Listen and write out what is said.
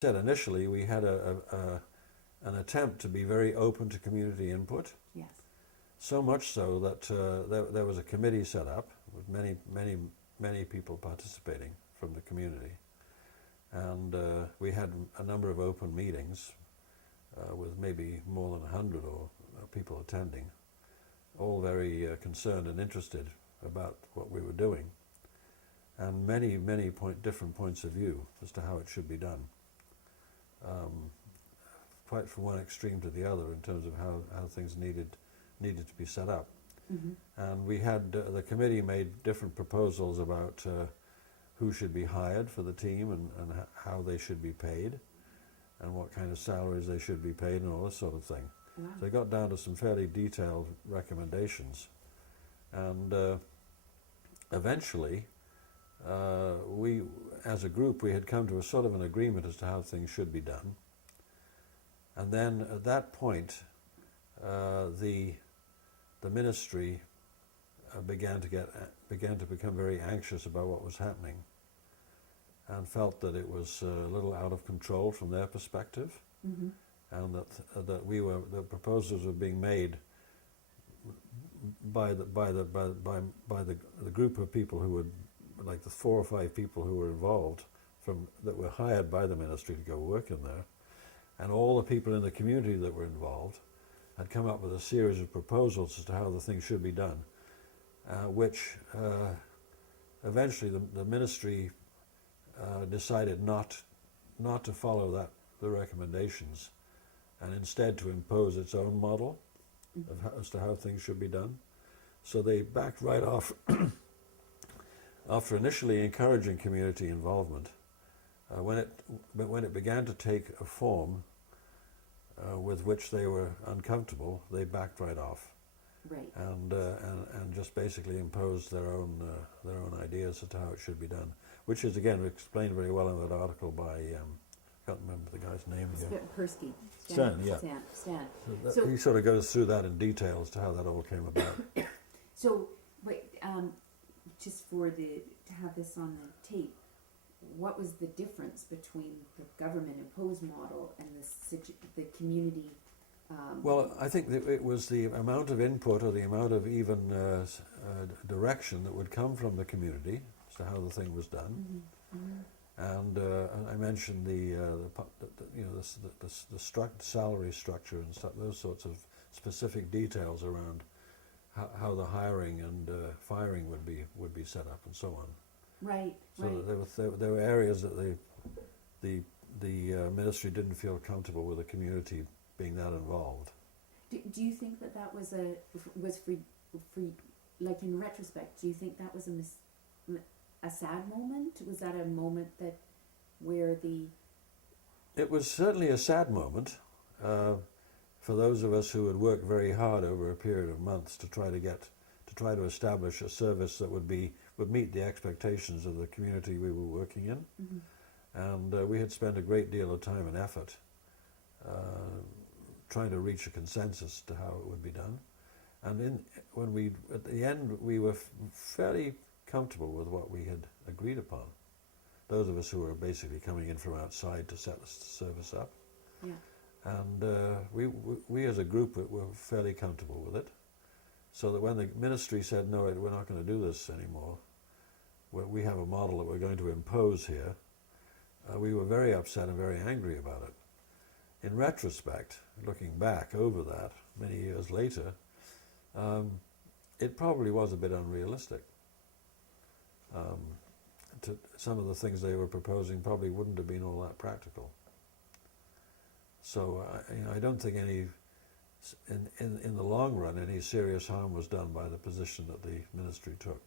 said initially, we had an attempt to be very open to community input. Yes. So much so that there was a committee set up with many people participating from the community. And we had a number of open meetings with maybe more than 100 or people attending, all very concerned and interested about what we were doing, and many different points of view as to how it should be done. Quite from one extreme to the other in terms of how things needed to be set up. Mm-hmm. And we had, the committee made different proposals about who should be hired for the team and how they should be paid and what kind of salaries they should be paid and all this sort of thing. Wow. So they got down to some fairly detailed recommendations. And eventually, we, as a group, we had come to a sort of an agreement as to how things should be done. And then at that point, the ministry began to become very anxious about what was happening, and felt that it was a little out of control from their perspective, mm-hmm. and that the proposals were being made by the group of people who would, like the 4 or 5 people who were involved that were hired by the ministry to go work in there, and all the people in the community that were involved had come up with a series of proposals as to how the thing should be done, which eventually the ministry decided not to follow the recommendations, and instead to impose its own model as to how things should be done. So they backed right off after initially encouraging community involvement. When it began to take a form with which they were uncomfortable, they backed right off. Right. And just basically imposed their own ideas as to how it should be done, which is again explained very well in that article by I can't remember the guy's name here. Persky. Stan, yeah. Stan. So he sort of goes through that in detail as to how that all came about. So, wait, just to have this on the tape, what was the difference between the government-imposed model and the community? Well, I think that it was the amount of input or the amount of even direction that would come from the community as to how the thing was done. Mm-hmm. Mm-hmm. And I mentioned the salary structure and stuff, those sorts of specific details around how the hiring and firing would be set up and so on. Right. So right. there were areas that the ministry didn't feel comfortable with the community being that involved. Do you think that was for like in retrospect? Do you think that was a sad moment? Was that a moment where It was certainly a sad moment for those of us who had worked very hard over a period of months to try to establish a service that would meet the expectations of the community we were working in. Mm-hmm. And we had spent a great deal of time and effort trying to reach a consensus to how it would be done. And at the end, we were fairly comfortable with what we had agreed upon. Those of us who were basically coming in from outside to set the service up. Yeah. And we as a group were fairly comfortable with it. So that when the ministry said, no, we're not going to do this anymore, we have a model that we're going to impose here, we were very upset and very angry about it. In retrospect, looking back over that many years later, it probably was a bit unrealistic. Some of the things they were proposing probably wouldn't have been all that practical. So I don't think in the long run any serious harm was done by the position that the ministry took.